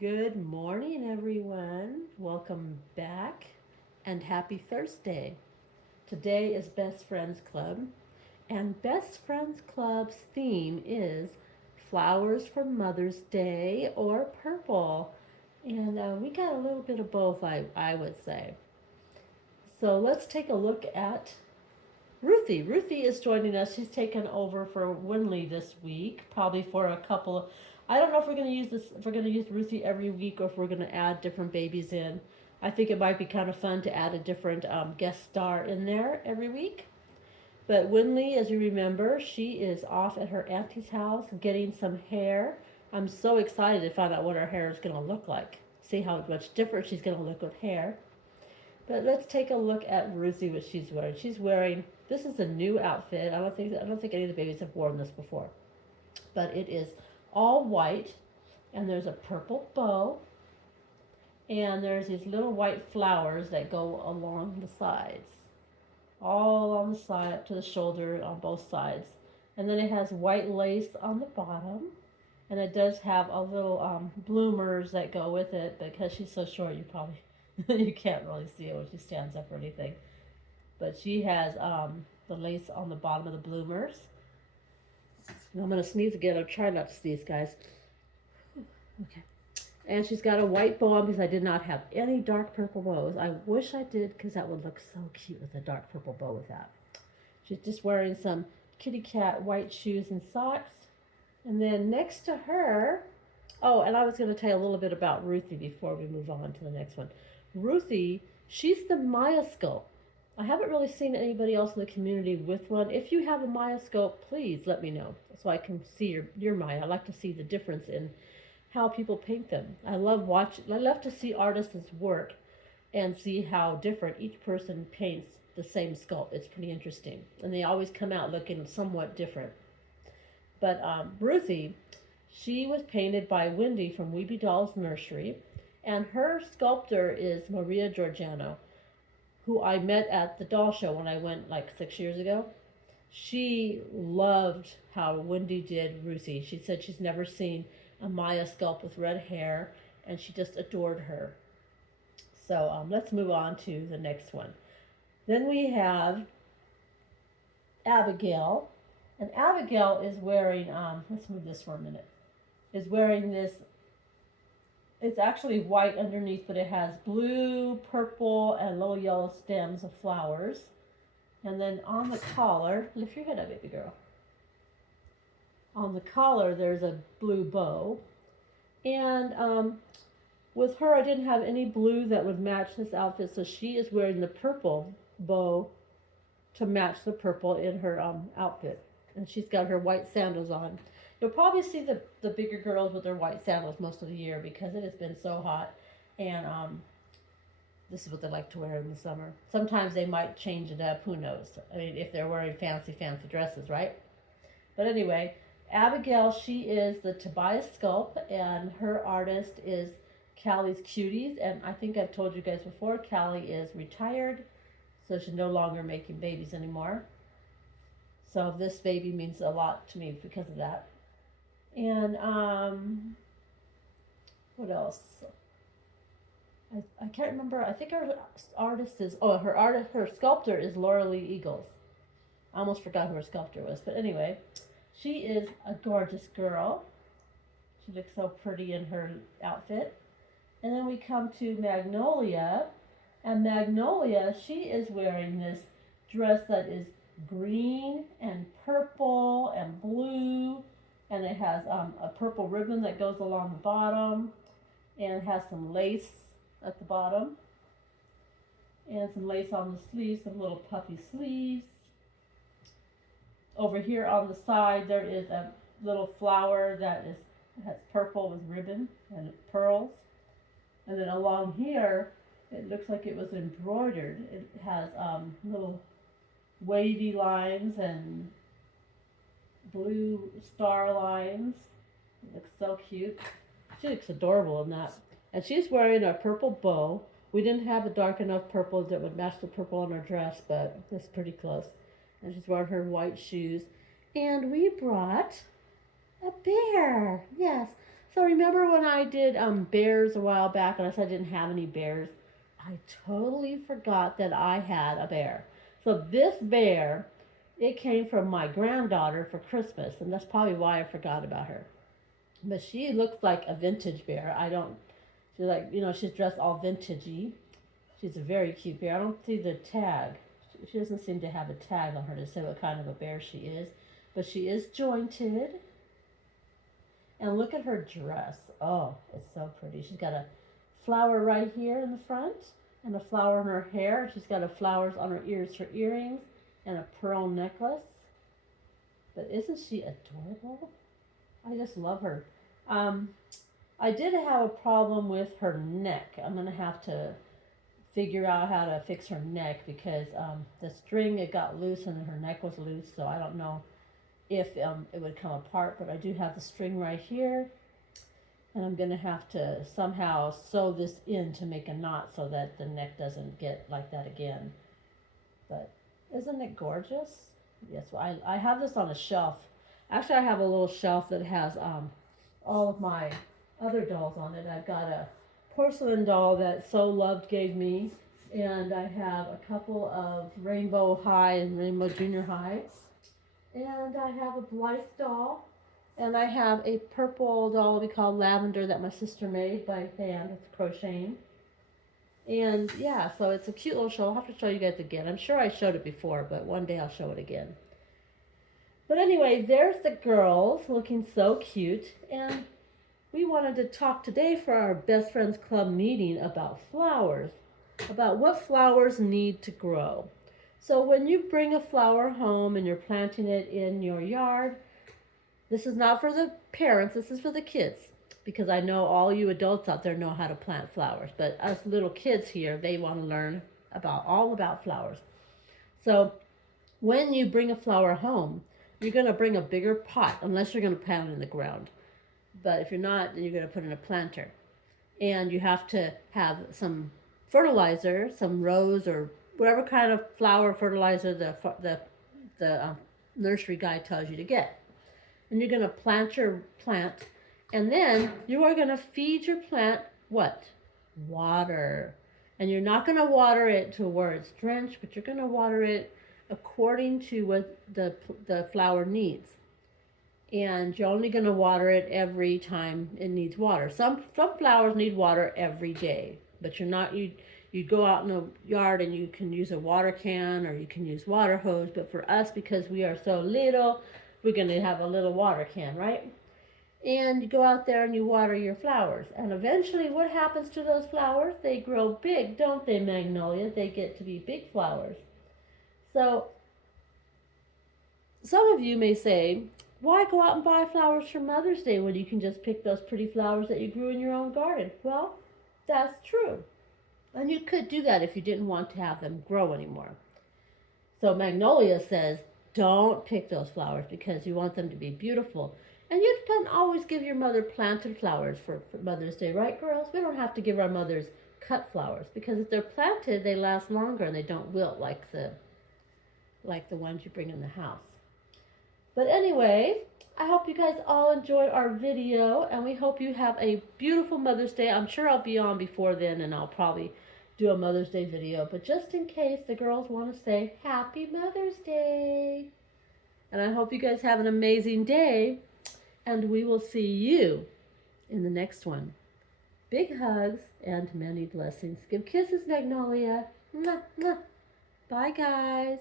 Good morning, everyone. Welcome back and happy Thursday. Today is Best Friends Club, and Best Friends Club's theme is Flowers for Mother's Day or Purple. And we got a little bit of both, I would say. So let's take a look at Ruthie. Ruthie is joining us. She's taken over for Winley this week, probably for a couple of. I don't know if we're going to use this. If we're going to use Ruthie every week, or if we're going to add different babies in. I think it might be kind of fun to add a different guest star in there every week. But Winley, as you remember, she is off at her auntie's house getting some hair. I'm so excited to find out what her hair is going to look like. See how much different she's going to look with hair. But let's take a look at Ruthie, what she's wearing. She's wearing, this is a new outfit. I don't think any of the babies have worn this before. But it is all white, and there's a purple bow, and there's these little white flowers that go along the sides. All on the side, up to the shoulder on both sides. And then it has white lace on the bottom. And it does have a little bloomers that go with it, because she's so short you probably you can't really see it when she stands up or anything. But she has the lace on the bottom of the bloomers. And I'm going to sneeze again. I'm trying not to sneeze, guys. Okay. And she's got a white bow on because I did not have any dark purple bows. I wish I did, because that would look so cute with a dark purple bow with that. She's just wearing some kitty cat white shoes and socks. And then next to her, oh, and I was going to tell you a little bit about Ruthie before we move on to the next one. Ruthie, she's the Maya sculpt. I haven't really seen anybody else in the community with one. If you have a Maya sculpt, please let me know so I can see your Maya. I like to see the difference in how people paint them. I love to see artists' work and see how different each person paints the same sculpt. It's pretty interesting. And they always come out looking somewhat different. But Ruthie, she was painted by Wendy from Weeby Dolls Nursery. And her sculptor is Maria Giorgiano, who I met at the doll show when I went like 6 years ago. She loved how Wendy did Ruthie. She said she's never seen a Maya sculpt with red hair, and she just adored her. So let's move on to the next one. Then we have Abigail. And Abigail is wearing, let's move this for a minute, is wearing this. It's actually white underneath, but it has blue, purple, and little yellow stems of flowers. And then on the collar, lift your head up, baby girl. On the collar, there's a blue bow. And with her, I didn't have any blue that would match this outfit, so she is wearing the purple bow to match the purple in her outfit. And she's got her white sandals on. You'll probably see the bigger girls with their white sandals most of the year, because it has been so hot. And this is what they like to wear in the summer. Sometimes they might change it up. Who knows? I mean, if they're wearing fancy dresses, right? But anyway, Abigail, she is the Tobias sculpt, and her artist is Callie's Cuties. And I think I've told you guys before, Callie is retired, so she's no longer making babies anymore. So this baby means a lot to me because of that. And what else? I can't remember. I think her artist is, her sculptor is Laura Lee Eagles. I almost forgot who her sculptor was. But anyway, she is a gorgeous girl. She looks so pretty in her outfit. And then we come to Magnolia. And Magnolia, she is wearing this dress that is green and purple and blue, and it has a purple ribbon that goes along the bottom, and it has some lace at the bottom, and some lace on the sleeves, some little puffy sleeves. Over here on the side, there is a little flower that has purple with ribbon and pearls, and then along here, it looks like it was embroidered. It has little wavy lines and blue star lines. It looks so cute. She looks adorable in that. And she's wearing a purple bow. We didn't have a dark enough purple that would match the purple on her dress, but it's pretty close. And she's wearing her white shoes. And we brought a bear. Yes. So remember when I did bears a while back and I said I didn't have any bears? I totally forgot that I had a bear. So this bear, it came from my granddaughter for Christmas, and that's probably why I forgot about her. But she looks like a vintage bear. I don't, she's like, she's dressed all vintagey. She's a very cute bear. I don't see the tag. She doesn't seem to have a tag on her to say what kind of a bear she is. But she is jointed. And look at her dress. Oh, it's so pretty. She's got a flower right here in the front and a flower in her hair. She's got flowers on her ears for earrings and a pearl necklace. But isn't she adorable? I just love her. I did have a problem with her neck. I'm going to have to figure out how to fix her neck because the string, it got loose and her neck was loose, so I don't know if it would come apart, but I do have the string right here, and I'm going to have to somehow sew this in to make a knot so that the neck doesn't get like that again. But isn't it gorgeous? Yes, well, I have this on a shelf. Actually, I have a little shelf that has all of my other dolls on it. I've got a porcelain doll that So Loved gave me, and I have a couple of Rainbow High and Rainbow Junior High. And I have a Blythe doll, and I have a purple doll we call Lavender that my sister made by hand with crocheting. And yeah, so it's a cute little show. I'll have to show you guys again. I'm sure I showed it before, but one day I'll show it again. But anyway, there's the girls looking so cute, and we wanted to talk today for our Best Friends Club meeting about flowers, about what flowers need to grow. So when you bring a flower home and you're planting it in your yard, this is not for the parents, this is for the kids. Because I know all you adults out there know how to plant flowers. But us little kids here, they want to learn all about flowers. So when you bring a flower home, you're going to bring a bigger pot, unless you're going to plant it in the ground. But if you're not, then you're going to put it in a planter. And you have to have some fertilizer, some rose or whatever kind of flower fertilizer the nursery guy tells you to get. And you're going to plant your plant, and then you are going to feed your plant what? Water. And you're not going to water it to where it's drenched, but you're going to water it according to what the flower needs. And you're only going to water it every time it needs water. Some flowers need water every day, but you're not, you go out in the yard and you can use a water can or you can use water hose. But for us, because we are so little, we're going to have a little water can, right? And you go out there and you water your flowers. And eventually what happens to those flowers? They grow big, don't they, Magnolia? They get to be big flowers. So some of you may say, why go out and buy flowers for Mother's Day when you can just pick those pretty flowers that you grew in your own garden? Well, that's true. And you could do that if you didn't want to have them grow anymore. So Magnolia says, don't pick those flowers because you want them to be beautiful. And you can always give your mother planted flowers for Mother's Day, right, girls? We don't have to give our mothers cut flowers because if they're planted, they last longer and they don't wilt like the ones you bring in the house. But anyway, I hope you guys all enjoyed our video, and we hope you have a beautiful Mother's Day. I'm sure I'll be on before then, and I'll probably do a Mother's Day video. But just in case, the girls want to say Happy Mother's Day. And I hope you guys have an amazing day, and we will see you in the next one. Big hugs and many blessings. Give kisses, Magnolia. Mwah, mwah. Bye, guys.